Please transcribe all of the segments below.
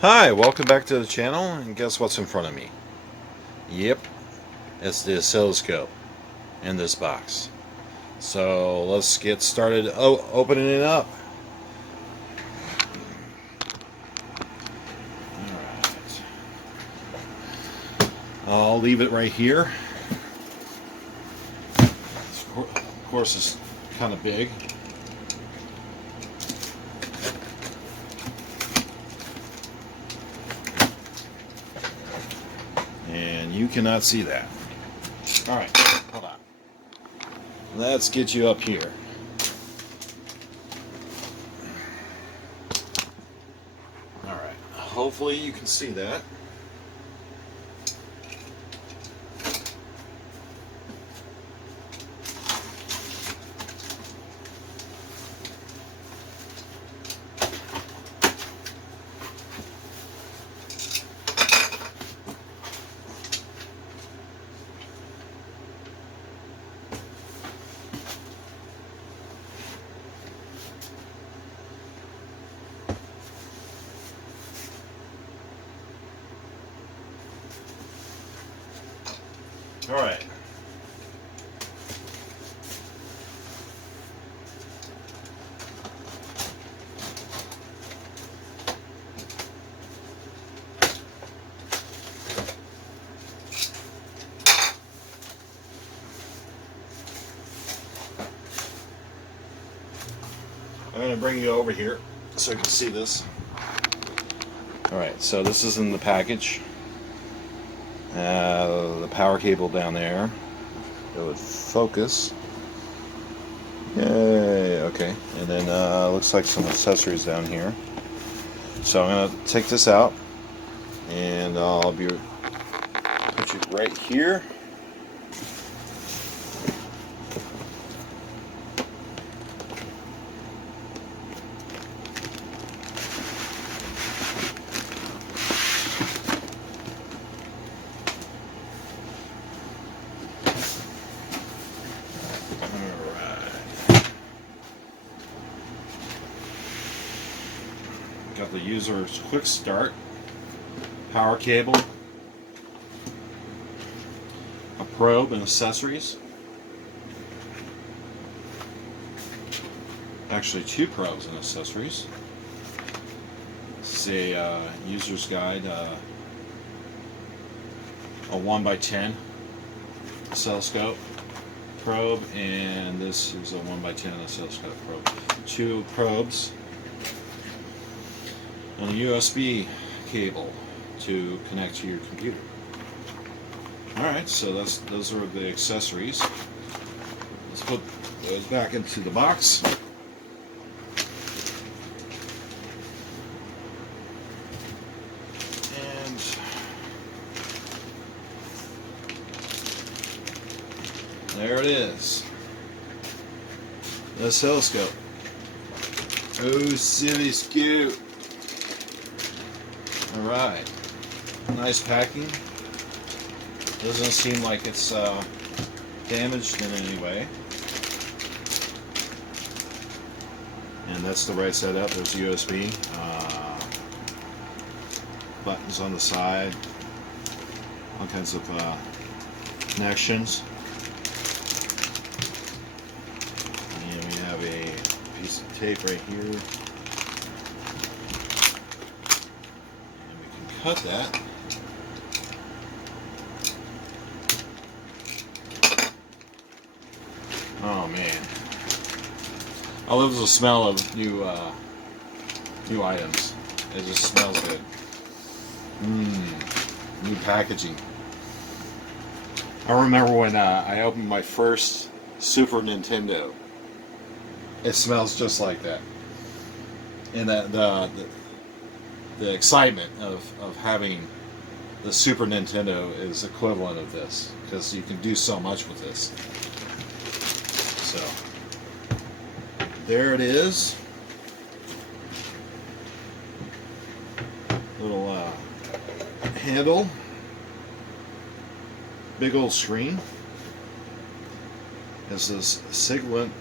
Hi, welcome back to the channel, and guess what's in front of me? Yep, it's the oscilloscope in this box. So let's get started opening it up. Alright. I'll leave it right here. Of course, it's kind of big. And you cannot see that. Alright, hold on. Let's get you up here. Alright, hopefully you can see that. All right. I'm going to bring you over here so you can see this. All right, so this is in the package. The power cable down there. It would focus. Yay, okay. And then looks like some accessories down here. So I'm going to take this out, and I'll put you right here. Got the user's quick start, power cable, a probe and accessories. Actually, two probes and accessories. This is a user's guide, a 1x10 oscilloscope probe, and this is a 1x10 oscilloscope probe. Two probes. On a USB cable to connect to your computer. Alright, so those are the accessories. Let's put those back into the box. And there it is. The oscilloscope. Oscilloscope. Alright, nice packing. Doesn't seem like it's damaged in any way. And that's the right setup. There's USB, buttons on the side, all kinds of connections. And we have a piece of tape right here. Cut that. Oh man, I love the smell of new items. It just smells good. New packaging. I remember when I opened my first Super Nintendo. It smells just like that, and the excitement of having the Super Nintendo is equivalent of this, because you can do so much with this. So there it is. Little handle, big old screen. This is Siglent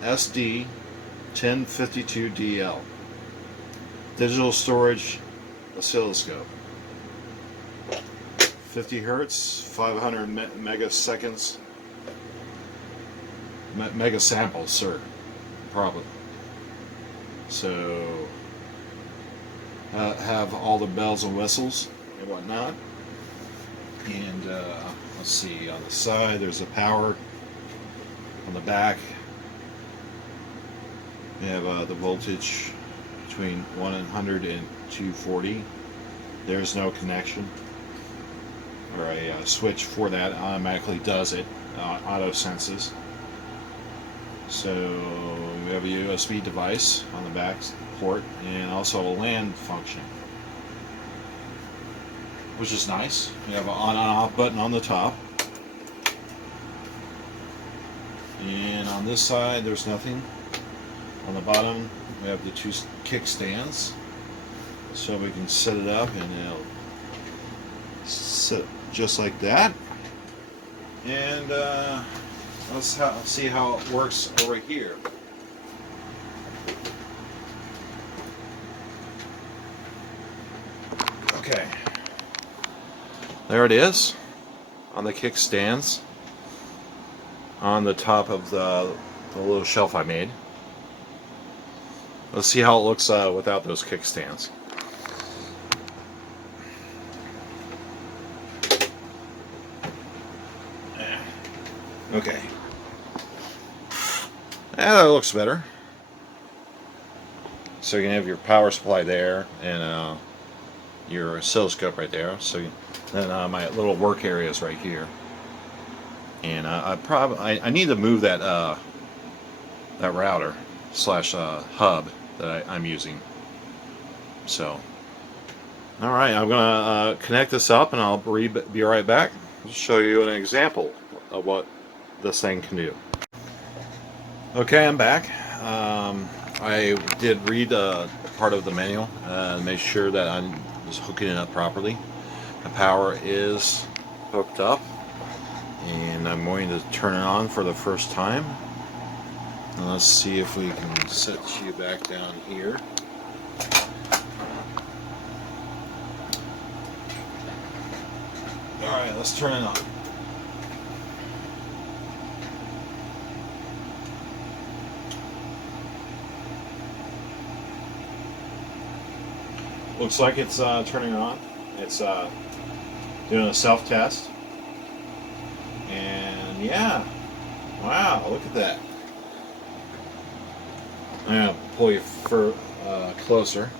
SD 1052DL. Digital storage oscilloscope. 50 hertz, 500 megaseconds, mega samples, sir, probably. So have all the bells and whistles and whatnot. And let's see, on the side there's a power. On the back we have the voltage between 100 and 240. There's no connection or a switch for that. Automatically does it, auto senses. So we have a USB device on the back port and also a LAN function, which is nice. We have an on and off button on the top, and on this side there's nothing. On the bottom we have the two kickstands, so we can set it up and it'll sit just like that. And let's see how it works over here. Okay, there it is on the kickstands on the top of the little shelf I made. Let's see how it looks without those kickstands. Okay. Yeah, that looks better. So you can have your power supply there and your oscilloscope right there. So then my little work area is right here. And I need to move that that router slash hub that I'm using. So, all right, I'm gonna connect this up, and I'll be right back. I'll show you an example of what this thing can do. Okay, I'm back. I did read part of the manual and make sure that I was hooking it up properly. The power is hooked up, and I'm going to turn it on for the first time. And let's see if we can set you back down here. Alright, let's turn it on. Looks like it's turning on. It's doing a self-test. And yeah, wow, look at that. I'm going to pull you closer.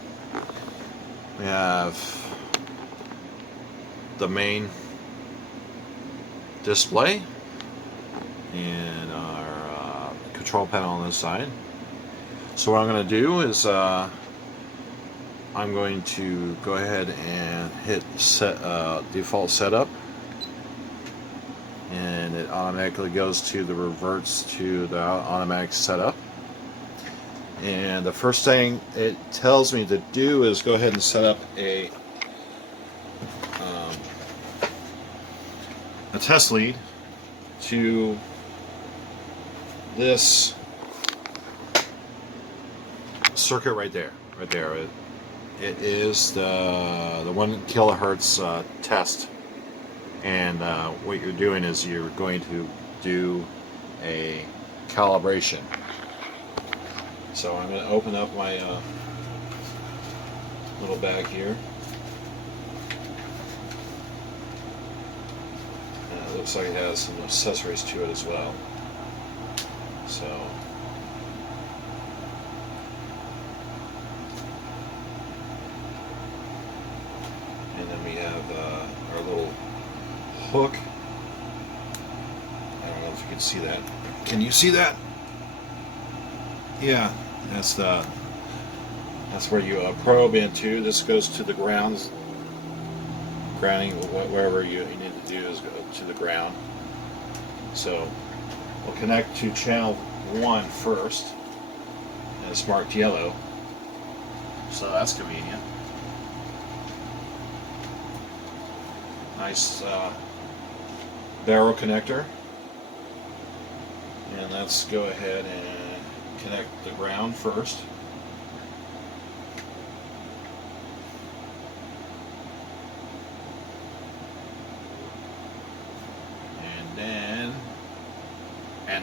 We have the main display and our control panel on this side. So what I'm going to do is I'm going to go ahead and hit set default setup, and it automatically goes to the reverts to the automatic setup. And the first thing it tells me to do is go ahead and set up a test lead to this circuit right there. It is the 1 kilohertz test, and what you're doing is you're going to do a calibration. So I'm going to open up my little bag here. And it looks like it has some accessories to it as well. So and then we have our little hook. I don't know if you can see that. Can you see that? Yeah. That's where you probe into. This goes to the grounds, grounding, wherever you need to do is go to the ground. So we'll connect to channel 1 first, and it's marked yellow, so that's convenient. Nice barrel connector, and let's go ahead and connect the ground first.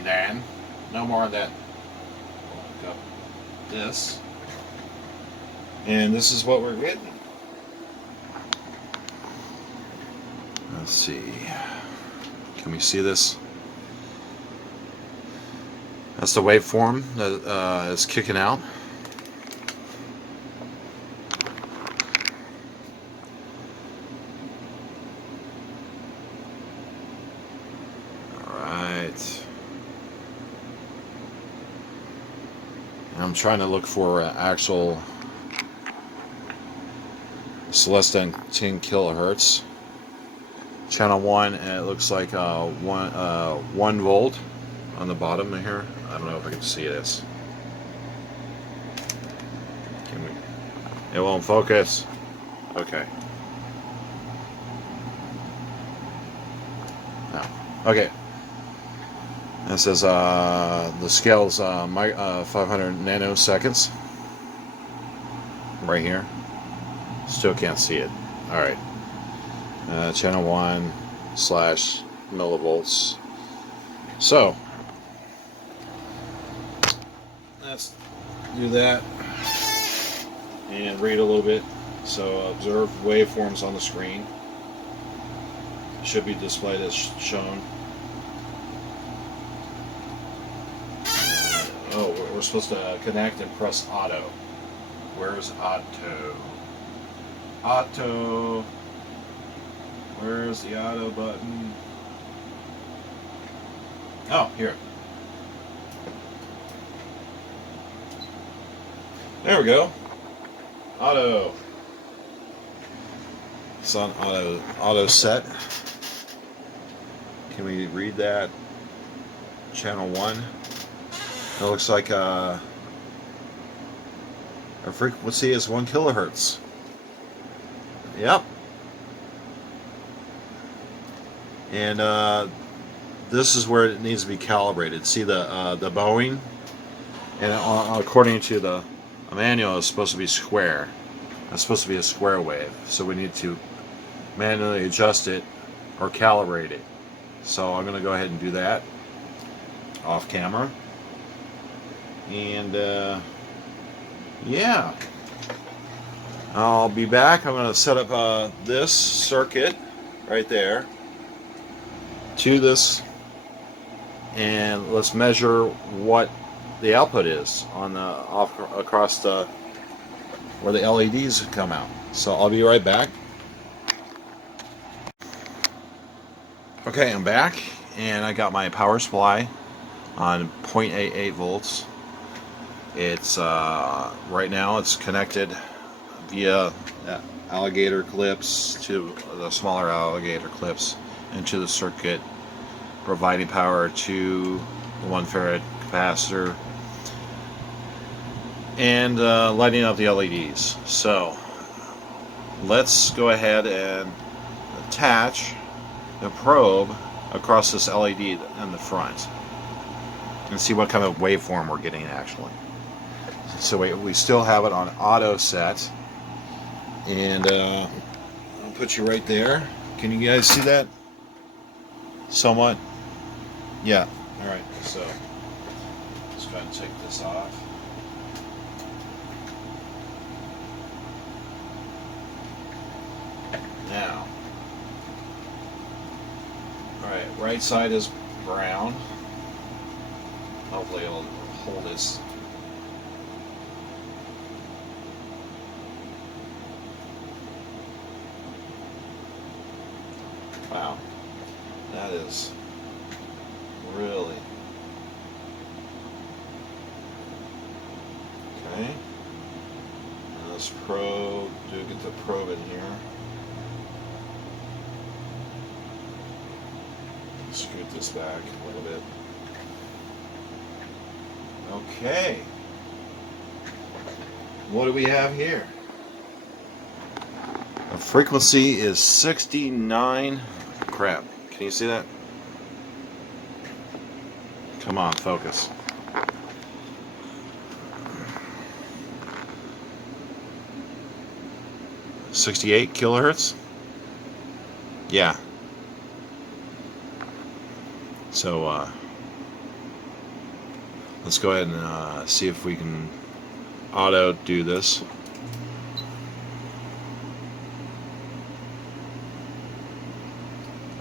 Dan. No more of that. Got this. And this is what we're getting. Let's see. Can we see this? That's the waveform that is kicking out. Alright. I'm trying to look for actual less than 10 kilohertz. Channel 1, and it looks like 1 volt on the bottom here. I don't know if I can see this. Can we? It won't focus. Okay. No. Okay. It says the scale's 500 nanoseconds. Right here. Still can't see it. All right. Channel 1 / millivolts. So let's do that and read a little bit. So observe waveforms on the screen. Should be displayed as shown. Oh, we're supposed to connect and press auto. Where's auto? Auto. Where's the auto button? Oh, here. There we go. Auto. It's on auto set. Can we read that? Channel 1. It looks like our frequency is 1 kilohertz. Yep. And this is where it needs to be calibrated. See the bowing, and according to the manual, it's supposed to be square. It's supposed to be a square wave. So we need to manually adjust it or calibrate it. So I'm going to go ahead and do that off camera. And yeah, I'll be back. I'm going to set up this circuit right there to this, and let's measure what the output is on the across the where the LEDs come out. So I'll be right back. Okay, I'm back, and I got my power supply on 0.88 volts. It's right now it's connected via alligator clips to the smaller alligator clips into the circuit, providing power to the 1 farad capacitor and lighting up the LEDs. So let's go ahead and attach the probe across this LED in the front and see what kind of waveform we're getting actually. So we still have it on auto set, and I'll put you right there. Can you guys see that? Somewhat? Yeah. Alright, so let's go ahead and take this off. Now, alright, right side is brown. Hopefully it'll hold this. Wow, that is really okay. Now let's probe. Get the probe in here. Scoot this back a little bit. Okay. What do we have here? The frequency is 69. Crap. Can you see that? Come on, focus. $68 kilohertz? Yeah. So, Let's go ahead and see if we can auto do this.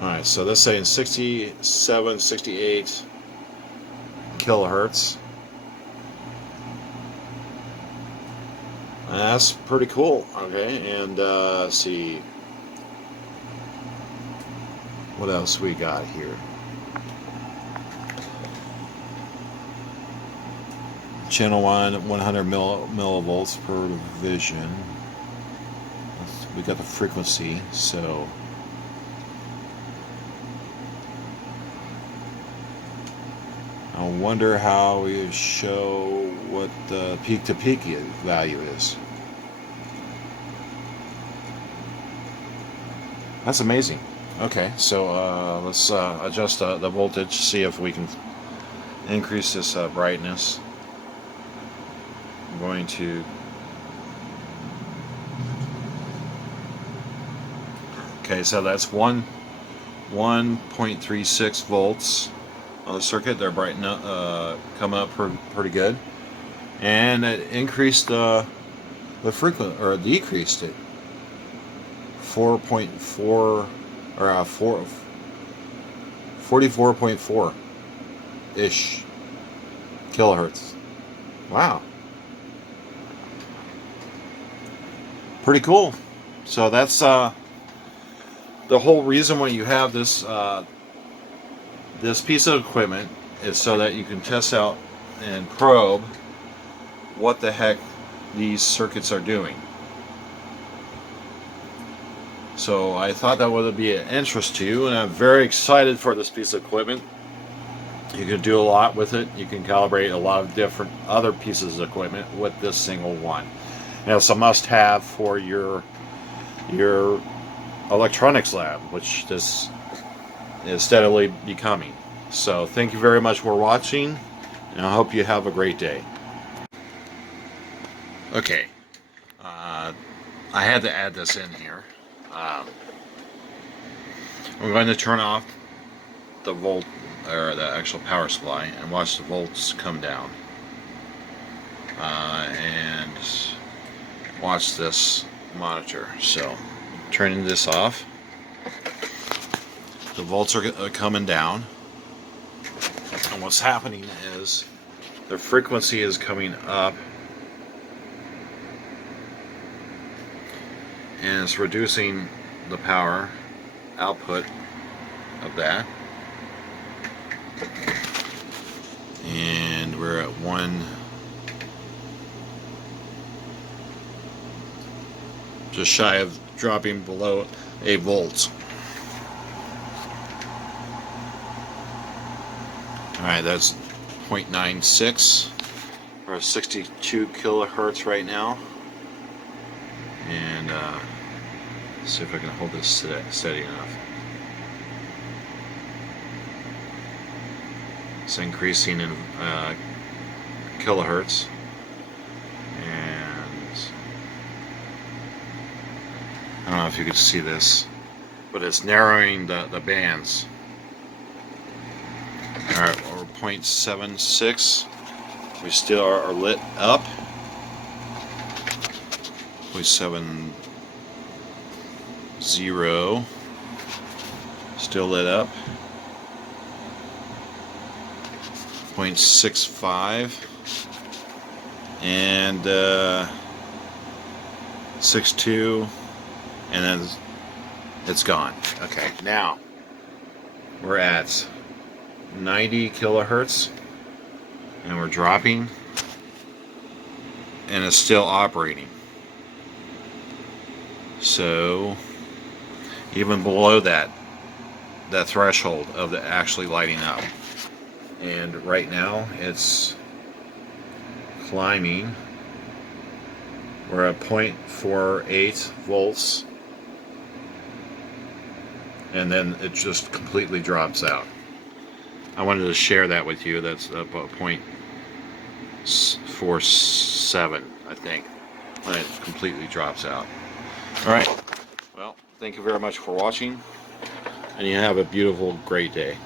Alright, so that's saying 67, 68 kilohertz. That's pretty cool. Okay, and let's see what else we got here. Channel 1, 100 millivolts per division. We got the frequency, so I wonder how we show what the peak-to-peak value is. That's amazing. Okay, so let's adjust the voltage, see if we can increase this brightness. I'm going to... Okay, so that's 1.36 volts on the circuit. They're brightening up, coming up pretty good, and it increased the frequency, or decreased it 4.4 or 44.4 ish kilohertz. Wow, pretty cool. So that's the whole reason why you have this this piece of equipment, is so that you can test out and probe what the heck these circuits are doing. So I thought that would be an interest to you, and I'm very excited for this piece of equipment. You can do a lot with it. You can calibrate a lot of different other pieces of equipment with this single one. And it's a must-have for your electronics lab, which this is steadily becoming. So thank you very much for watching, and I hope you have a great day. Okay, I had to add this in here. I'm going to turn off the volt, or the actual power supply, and watch the volts come down, and watch this monitor. So turning this off, the volts are coming down, and what's happening is the frequency is coming up, and it's reducing the power output of that, and we're at just shy of dropping below 8 volts. Alright, that's 0.96. We're at 62 kilohertz right now, and see if I can hold this steady enough. It's increasing in kilohertz, and I don't know if you could see this, but it's narrowing the bands. Alright, we're 0.76. We still are lit up. 0.70. Still lit up. 0.65. And 6.2. And then it's gone. Okay, now we're at 90 kilohertz, and we're dropping, and it's still operating. So even below that threshold of the actually lighting up, and right now it's climbing. We're at 0.48 volts, and then it just completely drops out. I wanted to share that with you. That's about 0.47, I think, when it completely drops out. Alright, well, thank you very much for watching, and you have a beautiful, great day.